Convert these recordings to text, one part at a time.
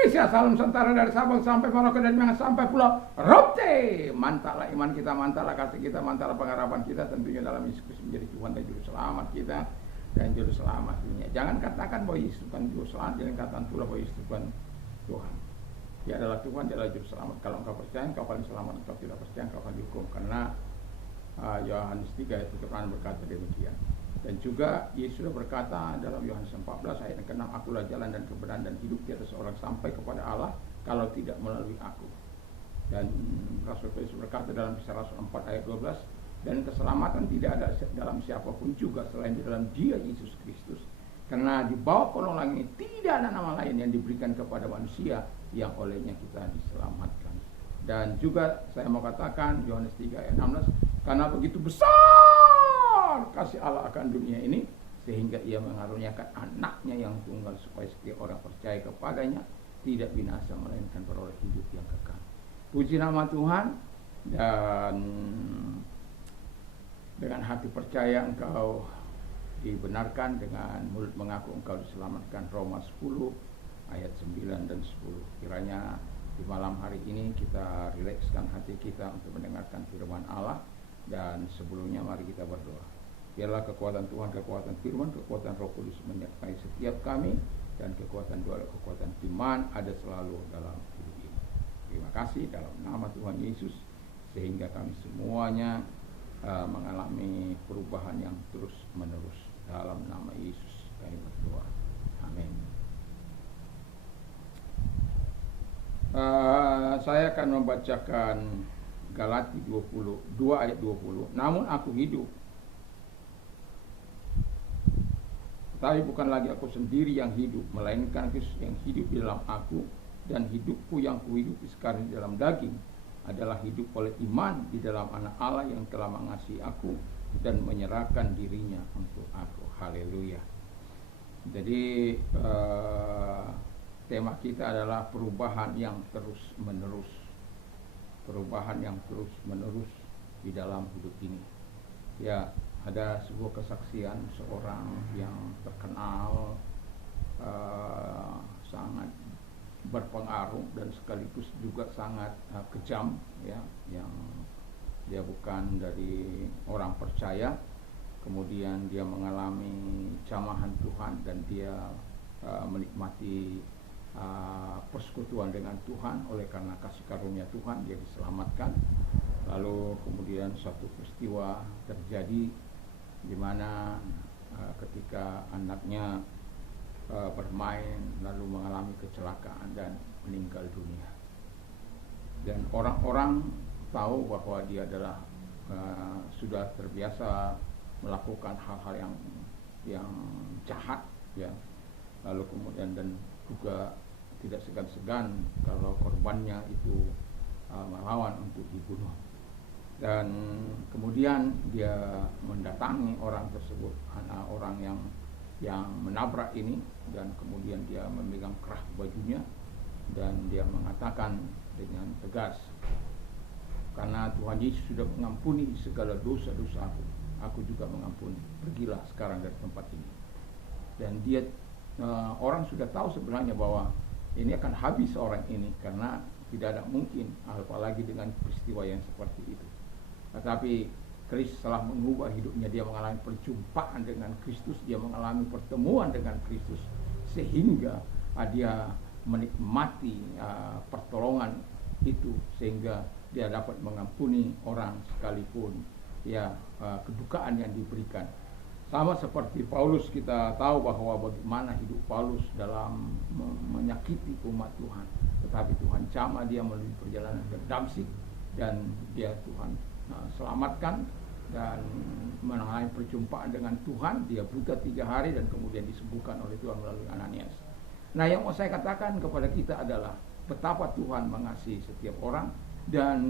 Indonesia, salam sejahtera dari Sabang sampai Merauke dan Minang sampai Pulau Rote. Mantaplah iman kita, mantaplah kasih kita, mantaplah pengharapan kita tentunya dalam Yesus Kristus menjadi Tuhan dan Juru Selamat kita dan Juru Selamat dunia. Jangan katakan bahwa Yesus bukan Juru Selamat, jangan katakan pula bahwa Yesus bukan Tuhan. Dia adalah Tuhan, dia adalah Juru Selamat. Kalau engkau percaya, engkau paling selamat. Engkau tidak percaya, engkau akan dihukum. Karena Yohanes 3 ayat 7 berkata demikian. Dan juga Yesus sudah berkata dalam Yohanes 14 ayat yang ke-6, akulah jalan dan kebenaran dan hidup, tiada seorang sampai kepada Allah kalau tidak melalui aku. Dan Rasul Yesus berkata dalam Kisah Rasul 4 ayat 12, dan keselamatan tidak ada dalam siapapun juga selain di dalam Dia Yesus Kristus. Karena di bawah kolong langit tidak ada nama lain yang diberikan kepada manusia yang olehnya kita diselamatkan. Dan juga saya mau katakan Yohanes 3 ayat 16, karena begitu besar kasih Allah akan dunia ini sehingga ia mengaruniakan anaknya yang tunggal supaya setiap orang percaya kepadanya tidak binasa melainkan beroleh hidup yang kekal. Puji nama Tuhan. Dan dengan hati percaya engkau dibenarkan, dengan mulut mengaku engkau diselamatkan. Roma 10 ayat 9 dan 10. Kiranya di malam hari ini kita rilekskan hati kita untuk mendengarkan firman Allah. Dan sebelumnya mari kita berdoa. Biarlah kekuatan Tuhan, kekuatan firman, kekuatan Roh Kudus menyertai setiap kami, dan kekuatan doa, kekuatan iman ada selalu dalam hidup ini. Terima kasih dalam nama Tuhan Yesus, sehingga kami semuanya mengalami perubahan yang terus menerus. Dalam nama Yesus kami berdoa. Amin. Saya akan membacakan Galati 2 ayat 20. Namun aku hidup, tapi bukan lagi aku sendiri yang hidup, melainkan Kristus yang hidup di dalam aku. Dan hidupku yang kuhidupi sekarang di dalam daging adalah hidup oleh iman di dalam Anak Allah yang telah mengasihi aku dan menyerahkan dirinya untuk aku. Haleluya. Jadi tema kita adalah perubahan yang terus menerus. Perubahan yang terus menerus di dalam hidup ini. Ya, ada sebuah kesaksian seorang yang terkenal, sangat berpengaruh dan sekaligus juga sangat kejam, ya, yang dia bukan dari orang percaya. Kemudian dia mengalami jamahan Tuhan dan dia menikmati persekutuan dengan Tuhan. Oleh karena kasih karunia Tuhan dia diselamatkan. Lalu kemudian suatu peristiwa terjadi di mana ketika anaknya bermain lalu mengalami kecelakaan dan meninggal dunia. Dan orang-orang tahu bahwa dia adalah sudah terbiasa melakukan hal-hal yang jahat, ya. Lalu kemudian dan juga tidak segan-segan kalau korbannya itu melawan untuk dibunuh. Dan kemudian dia mendatangi orang tersebut, orang yang menabrak ini, dan kemudian dia memegang kerah bajunya dan dia mengatakan dengan tegas, karena Tuhan Yesus sudah mengampuni segala dosa-dosa aku juga mengampuni. Pergilah sekarang dari tempat ini. Dan dia orang sudah tahu sebenarnya bahwa ini akan habis orang ini, karena tidak ada mungkin apalagi dengan peristiwa yang seperti itu. Tetapi Kristus telah mengubah hidupnya. Dia mengalami perjumpaan dengan Kristus, dia mengalami pertemuan dengan Kristus, sehingga dia menikmati pertolongan itu, sehingga dia dapat mengampuni orang sekalipun ya kedukaan yang diberikan. Sama seperti Paulus, kita tahu bahwa bagaimana hidup Paulus dalam menyakiti umat Tuhan, tetapi Tuhan jamah dia melalui perjalanan ke Damsyik, dan dia Tuhan selamatkan dan mengalami perjumpaan dengan Tuhan. Dia buta 3 hari dan kemudian disembuhkan oleh Tuhan melalui Ananias. Nah, yang mau saya katakan kepada kita adalah betapa Tuhan mengasihi setiap orang, dan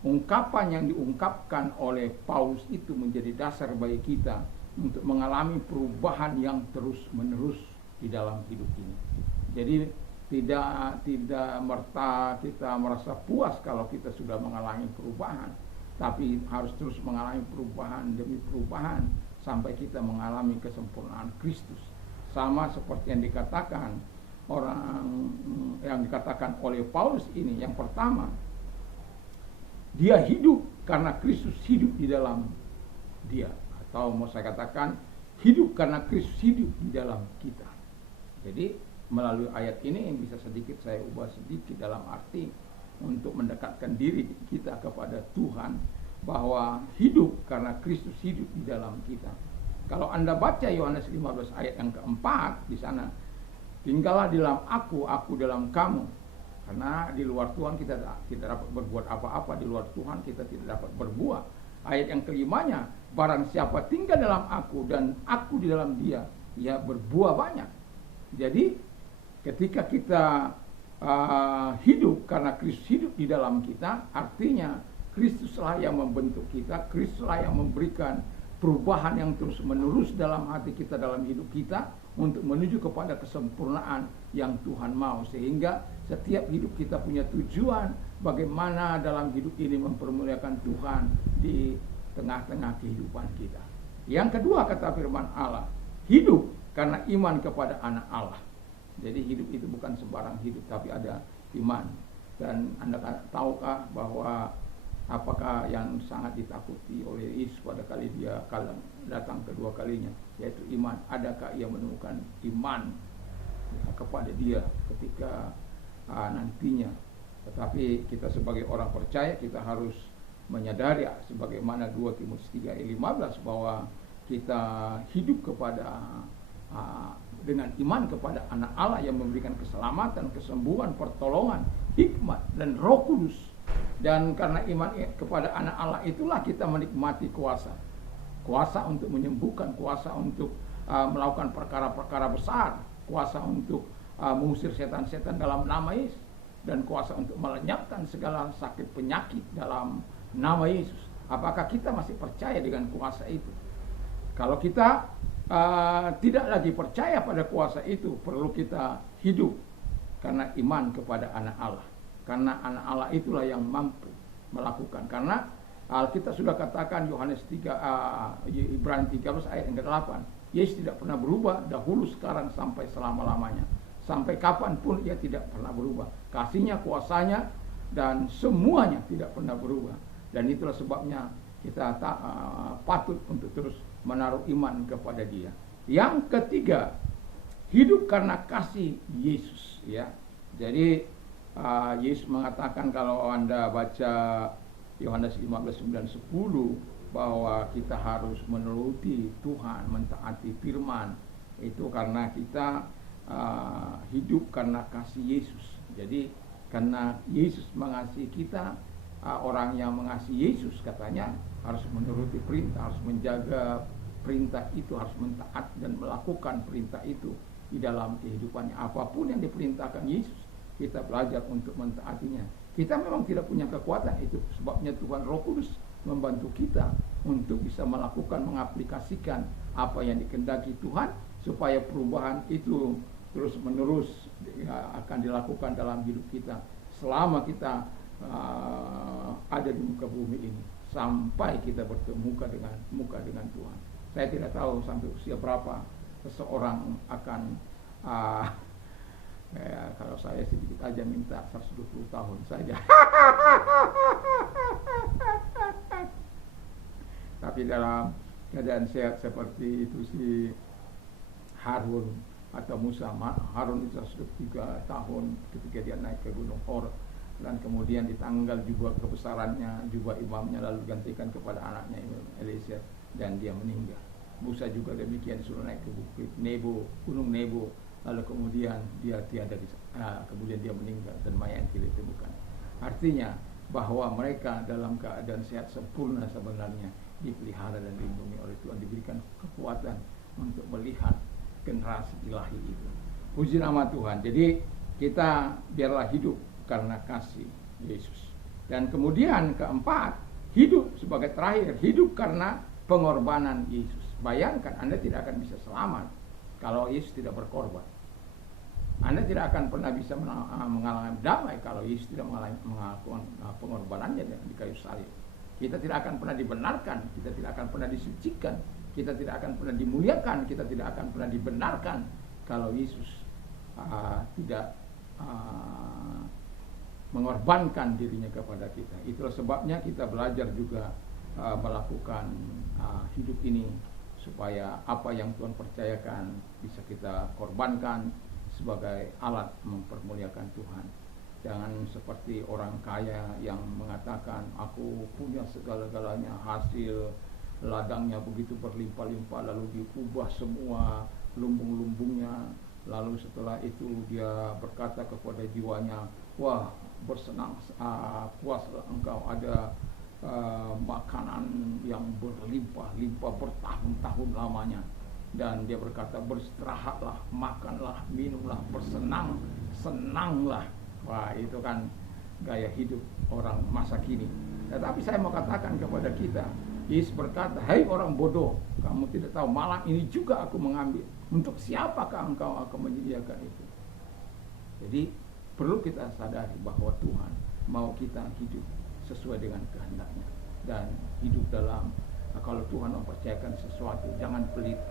ungkapan yang diungkapkan oleh Paulus itu menjadi dasar bagi kita untuk mengalami perubahan yang terus menerus di dalam hidup ini. Jadi tidak merta kita merasa puas kalau kita sudah mengalami perubahan, tapi harus terus mengalami perubahan demi perubahan sampai kita mengalami kesempurnaan Kristus. Sama seperti yang dikatakan orang yang dikatakan oleh Paulus ini. Yang pertama, dia hidup karena Kristus hidup di dalam dia, atau mau saya katakan hidup karena Kristus hidup di dalam kita. Jadi melalui ayat ini yang bisa sedikit saya ubah sedikit dalam arti untuk mendekatkan diri kita kepada Tuhan, bahwa hidup karena Kristus hidup di dalam kita. Kalau Anda baca Yohanes 15 ayat yang keempat, di sana, tinggallah di dalam aku dalam kamu. Karena di luar Tuhan kita tidak dapat berbuat apa-apa, di luar Tuhan kita tidak dapat berbuah. Ayat yang kelimanya, barang siapa tinggal dalam aku dan aku di dalam dia, ia berbuah banyak. Jadi ketika kita hidup karena Kristus hidup di dalam kita, artinya Kristuslah yang membentuk kita, Kristuslah yang memberikan perubahan yang terus menerus dalam hati kita, dalam hidup kita, untuk menuju kepada kesempurnaan yang Tuhan mau. Sehingga setiap hidup kita punya tujuan bagaimana dalam hidup ini mempermuliakan Tuhan di tengah-tengah kehidupan kita. Yang kedua, kata firman Allah, hidup karena iman kepada anak Allah. Jadi hidup itu bukan sembarang hidup, tapi ada iman. Dan Anda tahukah bahwa apakah yang sangat ditakuti oleh Yesus pada kali dia datang kedua kalinya, yaitu iman. Adakah ia menemukan iman kepada dia ketika nantinya? Tetapi kita sebagai orang percaya, kita harus menyadari sebagaimana 2 Timotius 3 ayat 15 bahwa kita hidup kepada dengan iman kepada anak Allah yang memberikan keselamatan, kesembuhan, pertolongan, hikmat dan Roh Kudus. Dan karena iman kepada anak Allah itulah kita menikmati kuasa untuk menyembuhkan, kuasa untuk melakukan perkara-perkara besar, kuasa untuk mengusir setan-setan dalam nama Yesus, dan kuasa untuk melenyapkan segala sakit penyakit dalam nama Yesus. Apakah kita masih percaya dengan kuasa itu? Kalau kita tidak lagi percaya pada kuasa itu, perlu kita hidup karena iman kepada anak Allah. Karena anak Allah itulah yang mampu melakukan. Karena Alkitab sudah katakan Ibrani 13 ayat yang ke-8, Yesus tidak pernah berubah dahulu, sekarang, sampai selama-lamanya. Sampai kapanpun ia tidak pernah berubah. Kasihnya, kuasanya, dan semuanya tidak pernah berubah. Dan itulah sebabnya kita patut untuk terus menaruh iman kepada dia. Yang ketiga, hidup karena kasih Yesus, ya. Jadi Yesus mengatakan, kalau Anda baca Yohanes 15, 9, 10, bahwa kita harus menuruti Tuhan, mentaati firman, itu karena kita hidup karena kasih Yesus. Jadi karena Yesus mengasihi kita, orang yang mengasihi Yesus katanya harus menuruti perintah, harus menjaga perintah itu, harus mentaat dan melakukan perintah itu di dalam kehidupannya. Apapun yang diperintahkan Yesus, kita belajar untuk mentaatinya. Kita memang tidak punya kekuatan, itu sebabnya Tuhan Roh Kudus membantu kita untuk bisa melakukan, mengaplikasikan apa yang dikehendaki Tuhan, supaya perubahan itu terus menerus akan dilakukan dalam hidup kita selama kita ada di muka bumi ini, sampai kita bertemu muka dengan Tuhan. Saya tidak tahu sampai usia berapa seseorang akan kalau saya sedikit aja minta 120 tahun saja. Tapi dalam keadaan sehat seperti itu si Harun atau Musa, Harun itu 103 tahun ketika dia naik ke Gunung Hor, dan kemudian ditanggal juga kebesarannya, juga imamnya, lalu digantikan kepada anaknya Eliezer, dan dia meninggal. Musa juga demikian, disuruh naik ke bukit Nebo, Gunung Nebo, lalu kemudian dia tiada kemudian dia meninggal dan mayat tidak ditemukan. Artinya bahwa mereka dalam keadaan sehat sempurna sebenarnya dipelihara dan dilindungi oleh Tuhan, diberikan kekuatan untuk melihat generasi ilahi itu. Puji nama Tuhan. Jadi kita biarlah hidup karena kasih Yesus. Dan kemudian keempat, hidup sebagai terakhir, hidup karena pengorbanan Yesus. Bayangkan, Anda tidak akan bisa selamat kalau Yesus tidak berkorban. Anda tidak akan pernah bisa mengalami damai kalau Yesus tidak melakukan pengorbanannya di kayu salib. Kita tidak akan pernah dibenarkan, kita tidak akan pernah disucikan, kita tidak akan pernah dimuliakan, kita tidak akan pernah dibenarkan kalau Yesus tidak mengorbankan dirinya kepada kita. Itulah sebabnya kita belajar juga melakukan hidup ini supaya apa yang Tuhan percayakan bisa kita korbankan sebagai alat mempermuliakan Tuhan. Jangan seperti orang kaya yang mengatakan, aku punya segala-galanya, hasil ladangnya begitu berlimpah-limpah, lalu diubah semua lumbung-lumbungnya, lalu setelah itu dia berkata kepada jiwanya, wah bersenang, puaslah engkau, ada makanan yang berlimpah-limpah bertahun-tahun lamanya. Dan dia berkata, beristirahatlah, makanlah, minumlah, senanglah. Wah, itu kan gaya hidup orang masa kini. Tetapi saya mau katakan kepada kita, Yesus berkata, hai orang bodoh, kamu tidak tahu malam ini juga aku mengambil. Untuk siapakah engkau akan menyediakan itu? Jadi perlu kita sadari bahwa Tuhan mau kita hidup sesuai dengan kehendaknya, dan hidup dalam, kalau Tuhan mempercayakan sesuatu, jangan pelit,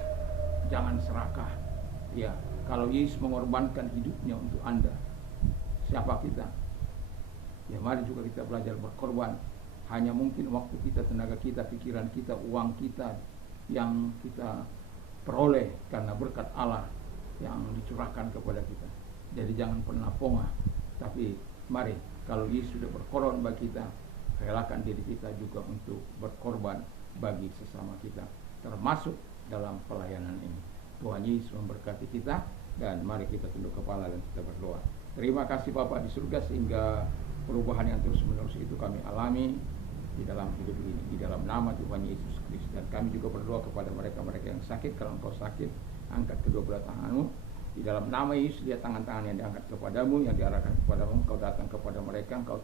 jangan serakah. Ya, kalau Yesus mengorbankan hidupnya untuk Anda, siapa kita? Ya, mari juga kita belajar berkorban. Hanya mungkin waktu kita, tenaga kita, pikiran kita, uang kita yang kita peroleh karena berkat Allah yang dicurahkan kepada kita. Jadi jangan pernah pongah. Tapi mari, kalau Yesus sudah berkorban bagi kita, relakan diri kita juga untuk berkorban bagi sesama kita, termasuk dalam pelayanan ini. Tuhan Yesus memberkati kita, dan mari kita tunduk kepala dan kita berdoa. Terima kasih Bapa di surga, sehingga perubahan yang terus-menerus itu kami alami di dalam hidup ini, di dalam nama Tuhan Yesus Kristus. Dan kami juga berdoa kepada mereka-mereka yang sakit. Kalau engkau sakit, angkat kedua belah tanganmu. Di dalam nama Yesus, lihat tangan-tangan yang diangkat kepadamu, yang diarahkan kepadamu. Engkau datang kepada mereka, engkau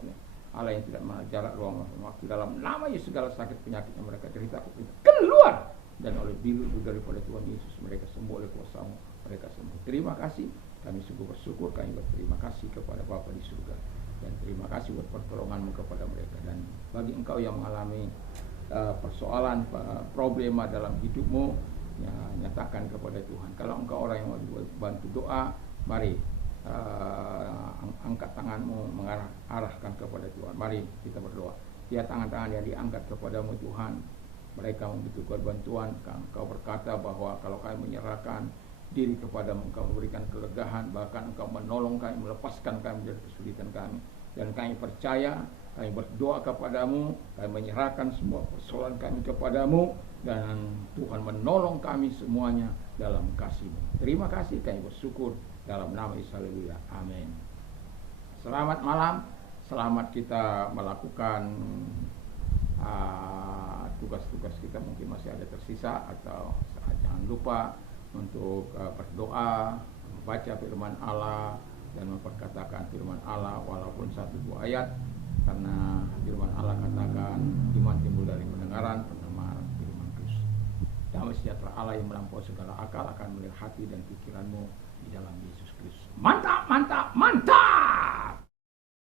Allah yang tidak mengenal jarak, ruang, waktu. Dalam nama Yesus, segala sakit penyakit yang mereka derita, keluar. Dan oleh biru daripada Tuhan Yesus, mereka sembuh, oleh kuasa-Mu mereka sembuh. Terima kasih, kami sungguh bersyukur, kami berterima kasih kepada Bapa di surga, dan terima kasih buat pertolongan-Mu kepada mereka. Dan bagi engkau yang mengalami persoalan, problema dalam hidupmu, ya, nyatakan kepada Tuhan. Kalau engkau orang yang mau dibantu doa, mari angkat tanganmu, mengarahkan kepada Tuhan. Mari kita berdoa. Ya, tangan-tangan yang diangkat kepadamu Tuhan, mereka membutuhkan bantuan. Engkau berkata bahwa kalau kami menyerahkan diri kepadamu, engkau memberikan kelegahan, bahkan engkau menolong kami, melepaskan kami dari kesulitan kami. Dan kami percaya, kami berdoa kepadamu, kami menyerahkan semua persoalan kami kepadamu, dan Tuhan menolong kami semuanya dalam kasih-Mu. Terima kasih, kami bersyukur dalam nama Yesus. Haleluya. Amin. Selamat malam, selamat kita melakukan tugas-tugas kita, mungkin masih ada tersisa, atau jangan lupa untuk berdoa, membaca firman Allah, dan memperkatakan firman Allah walaupun 1-2 ayat, karena firman Allah katakan iman timbul dari pendengaran, pendengaran firman Kristus. Damai sejahtera Allah yang melampaui segala akal akan melihat hati dan pikiranmu di dalam Yesus Kristus. Mantap, mantap, mantap.